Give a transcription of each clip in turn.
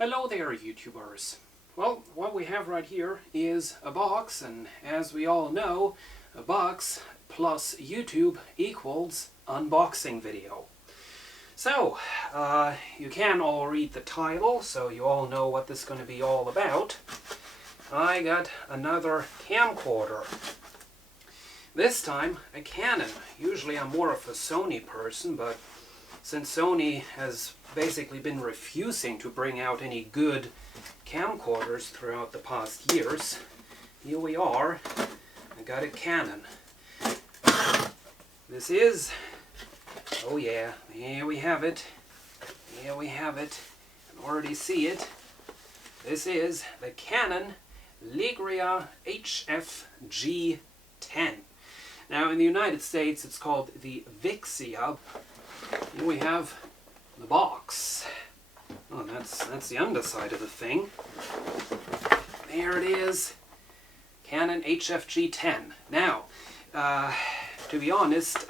Hello there, YouTubers. Well, what we have right here is a box, and as we all know, a box plus YouTube equals unboxing video. So, you can all read the title, so you all know what this is going to be all about. I got another camcorder. This time, a Canon. Usually I'm more of a Sony person, but since Sony has basically been refusing to bring out any good camcorders throughout the past years, here we are. I got a Canon. This is, oh yeah, here we have it. Here we have it. You can already see it. This is the Canon HF G10. Now in the United States it's called the Vixia. Here we have the box. Oh, that's the underside of the thing. There it is. Canon HF G10. Now, to be honest,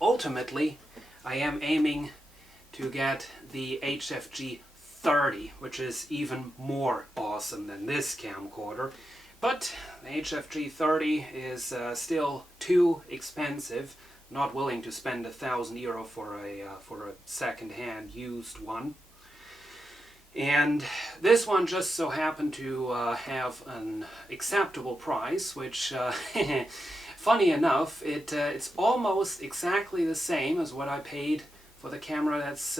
ultimately I am aiming to get the HF G30, which is even more awesome than this camcorder. But the HF G30 is still too expensive. Not willing to spend €1,000 for a second-hand used one. And this one just so happened to have an acceptable price, which, funny enough, it's almost exactly the same as what I paid for the camera that's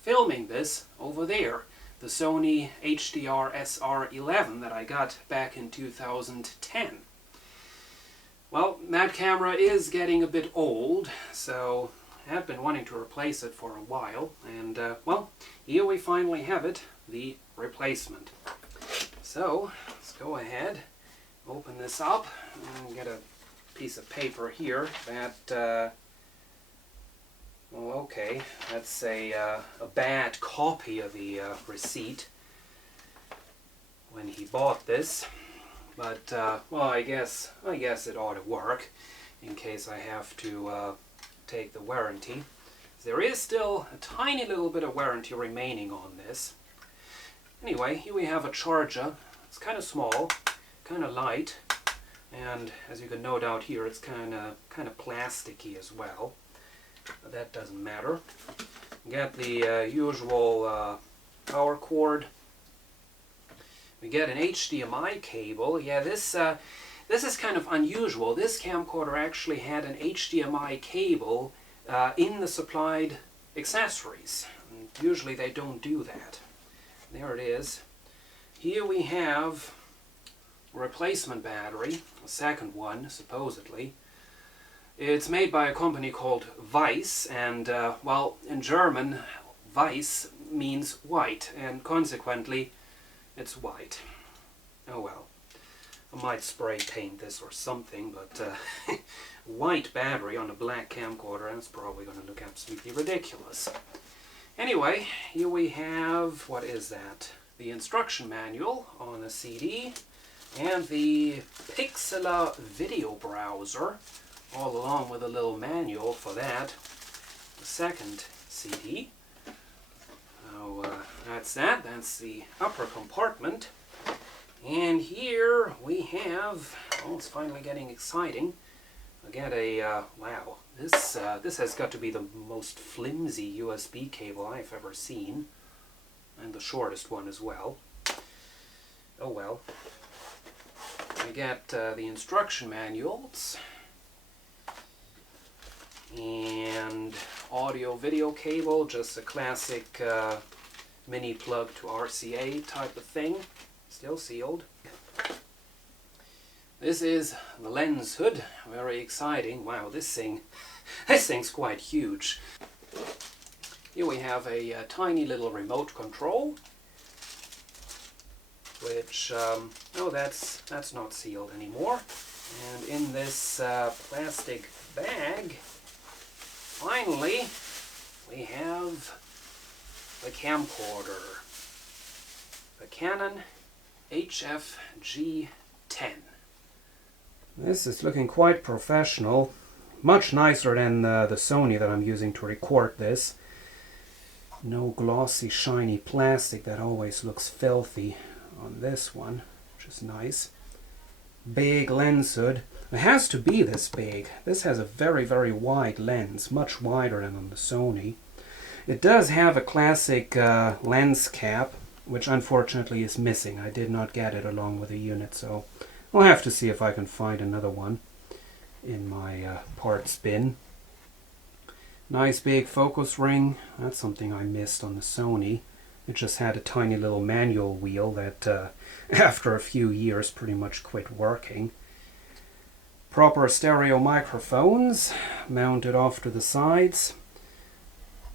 filming this over there, the Sony HDR SR11 that I got back in 2010. Well, that camera is getting a bit old, so I have been wanting to replace it for a while, and well, here we finally have it, the replacement. So, let's go ahead, open this up, and get a piece of paper here that, well, okay, that's a bad copy of the receipt when he bought this. But, well, I guess it ought to work in case I have to take the warranty. There is still a tiny little bit of warranty remaining on this. Anyway, here we have a charger. It's kind of small, kind of light, and as you can note out here, it's kind of plasticky as well. But that doesn't matter. You get the usual power cord. We get an HDMI cable. Yeah, this is kind of unusual. This camcorder actually had an HDMI cable in the supplied accessories. And usually they don't do that. There it is. Here we have a replacement battery, a second one, supposedly. It's made by a company called Weiss, and, well, in German, Weiss means white, and consequently, it's white. Oh well. I might spray paint this or something, but white battery on a black camcorder, that's probably going to look absolutely ridiculous. Anyway, here we have, what is that? The instruction manual on a CD, and the Pixela video browser, all along with a little manual for that. The second CD. That's that. That's the upper compartment. And here we have, oh, it's finally getting exciting. I get a, wow, this has got to be the most flimsy USB cable I've ever seen. And the shortest one as well. Oh well. I get the instruction manuals. And audio video cable, just a classic mini plug to RCA type of thing, still sealed. This is the lens hood, very exciting. Wow, this thing's quite huge. Here we have a tiny little remote control, which, no, that's not sealed anymore. And in this plastic bag, finally, we have the camcorder, the Canon HF G10. This is looking quite professional, much nicer than the Sony that I'm using to record this. No glossy, shiny plastic that always looks filthy on this one, which is nice. Big lens hood. It has to be this big. This has a very, very wide lens, much wider than on the Sony. It does have a classic lens cap, which unfortunately is missing. I did not get it along with the unit, so I'll have to see if I can find another one in my parts bin. Nice big focus ring. That's something I missed on the Sony. It just had a tiny little manual wheel that after a few years pretty much quit working. Proper stereo microphones mounted off to the sides.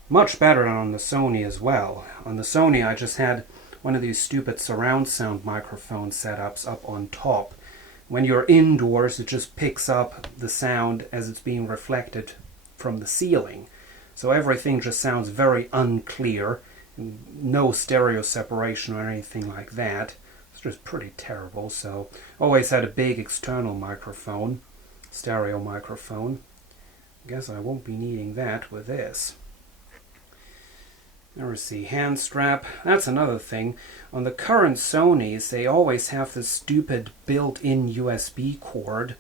Much better than on the Sony as well. On the Sony I just had one of these stupid surround sound microphone setups up on top. When you're indoors, it just picks up the sound as it's being reflected from the ceiling. So everything just sounds very unclear. No stereo separation or anything like that. It's just pretty terrible. So always had a big external microphone, stereo microphone. Guess I won't be needing that with this. There's the hand strap. That's another thing. On the current Sonys, they always have this stupid built-in USB cord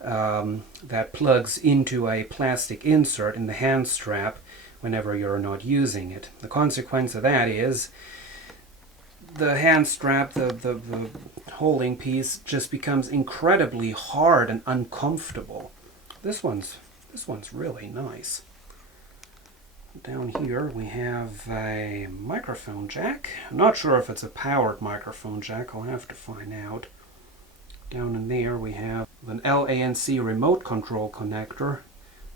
that plugs into a plastic insert in the hand strap whenever you're not using it. The consequence of that is the hand strap, the holding piece, just becomes incredibly hard and uncomfortable. This one's really nice. Down here we have a microphone jack. I'm not sure if it's a powered microphone jack. I'll have to find out. Down in there we have an LANC remote control connector,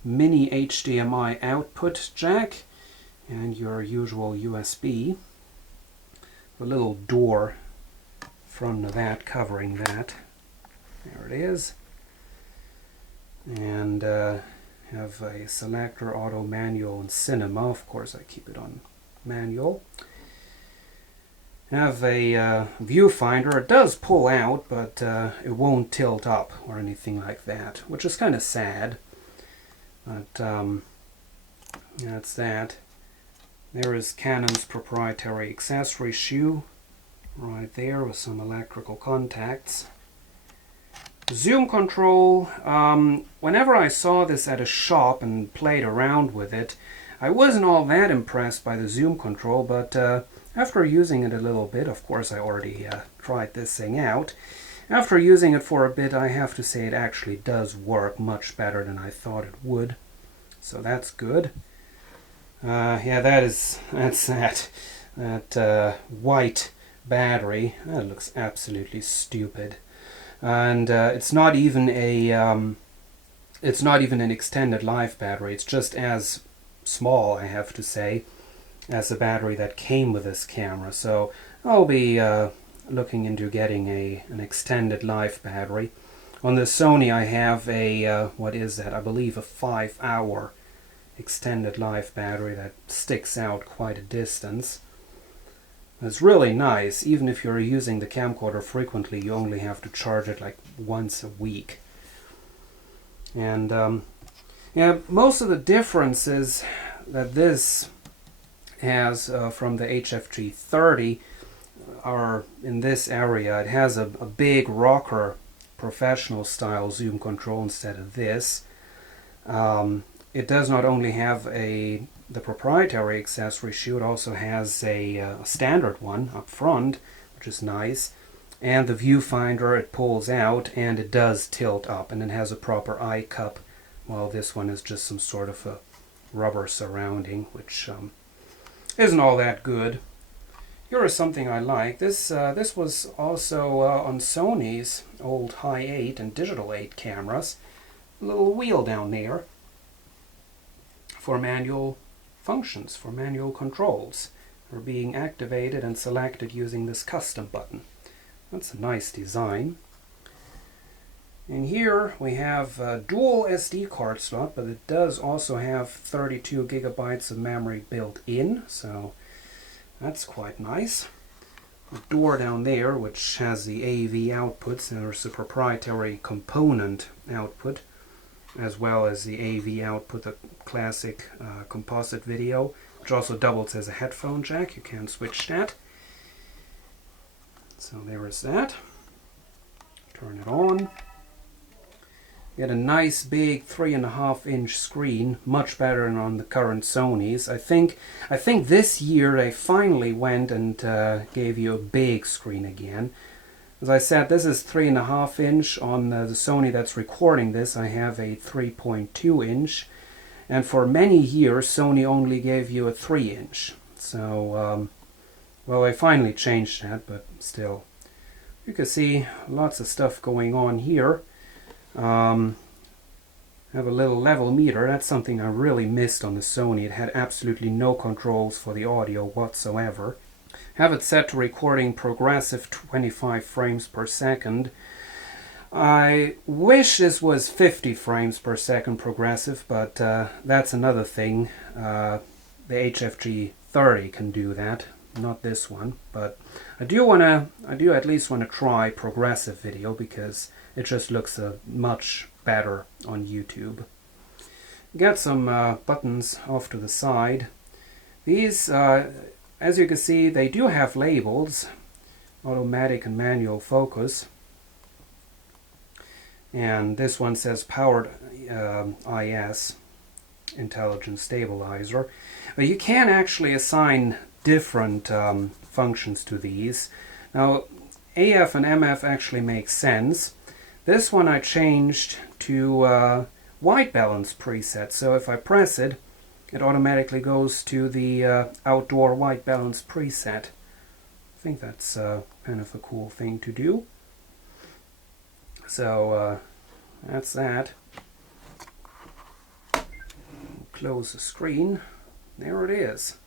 mini HDMI output jack, and your usual USB. A little door in front of that covering that. There it is. And have a selector, auto, manual, and cinema. Of course I keep it on manual. Have a viewfinder. It does pull out, but it won't tilt up or anything like that, which is kind of sad. But that's that. There is Canon's proprietary accessory shoe right there with some electrical contacts. Zoom control. Whenever I saw this at a shop and played around with it, I wasn't all that impressed by the zoom control, but after using it a little bit, of course I already tried this thing out. After using it for a bit, I have to say it actually does work much better than I thought it would. So that's good. Yeah, that's that white battery. That looks absolutely stupid. And it's not even an extended life battery. It's just as small, I have to say, as the battery that came with this camera. So I'll be looking into getting an extended life battery. On the Sony I have a what is that? I believe a 5-hour extended life battery that sticks out quite a distance. It's really nice. Even if you're using the camcorder frequently, you only have to charge it like once a week. And yeah, most of the differences that this has from the HF G10 are in this area. It has a big rocker professional style zoom control instead of this. It does not only have the proprietary accessory shoe, it also has a standard one up front, which is nice. And the viewfinder, it pulls out and it does tilt up, and it has a proper eye cup, while this one is just some sort of a rubber surrounding, which isn't all that good. Here is something I like. This was also on Sony's old High 8 and Digital 8 cameras. A little wheel down there for manual functions, for manual controls, are being activated and selected using this custom button. That's a nice design. And here we have a dual SD card slot, but it does also have 32 gigabytes of memory built in, so that's quite nice. A door down there which has the AV outputs, and there's a proprietary component output, as well as the AV output, the classic composite video. which also doubles as a headphone jack. You can switch that. So there is that. Turn it on. Get a nice big 3.5-inch screen, much better than on the current Sonys. I think this year they finally went and gave you a big screen again. As I said, this is 3.5-inch. On the Sony that's recording this, I have a 3.2-inch. And for many years, Sony only gave you a 3-inch. So, well, I finally changed that, but still. You can see lots of stuff going on here. Have a little level meter. That's something I really missed on the Sony. It had absolutely no controls for the audio whatsoever. Have it set to recording progressive 25 frames per second. I wish this was 50 frames per second progressive, but that's another thing. The HF G10 can do that, not this one. But I do at least want to try progressive video because it just looks much better on YouTube. Got some buttons off to the side. These, as you can see, they do have labels, automatic and manual focus. And this one says powered IS, intelligent stabilizer. But you can actually assign different functions to these. Now, AF and MF actually make sense. This one I changed to white balance preset. So if I press it, it automatically goes to the outdoor white balance preset. I think that's kind of a cool thing to do. So that's that. Close the screen. There it is.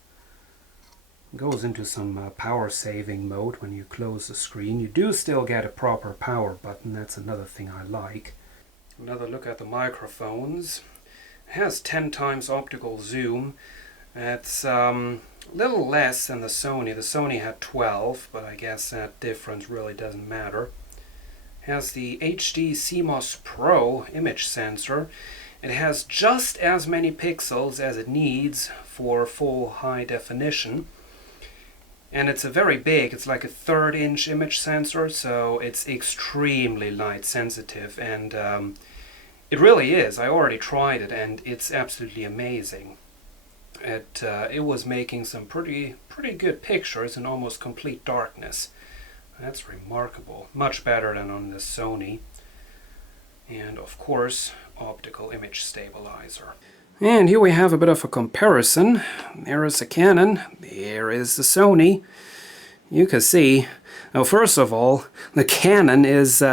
It goes into some power saving mode when you close the screen. You do still get a proper power button. That's another thing I like. Another look at the microphones. It has 10 times optical zoom. It's a little less than the Sony. The Sony had 12, but I guess that difference really doesn't matter. Has the HD CMOS Pro image sensor. It has just as many pixels as it needs for full high definition. And it's a very big, it's like a 1/3-inch image sensor, so it's extremely light sensitive. And it really is. I already tried it and it's absolutely amazing. It was making some pretty good pictures in almost complete darkness. That's remarkable. Much better than on the Sony. And of course, optical image stabilizer. And here we have a bit of a comparison. There is a Canon, there is the Sony. You can see, now first of all, the Canon is,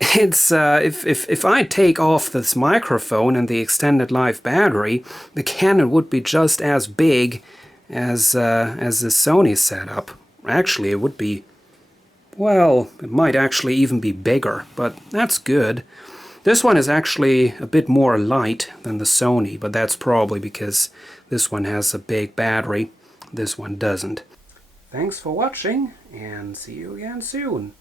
if I take off this microphone and the extended life battery, the Canon would be just as big as the Sony setup. Actually, it would be, well, it might actually even be bigger, but that's good. This one is actually a bit more light than the Sony, but that's probably because this one has a big battery, this one doesn't. Thanks for watching, and see you again soon.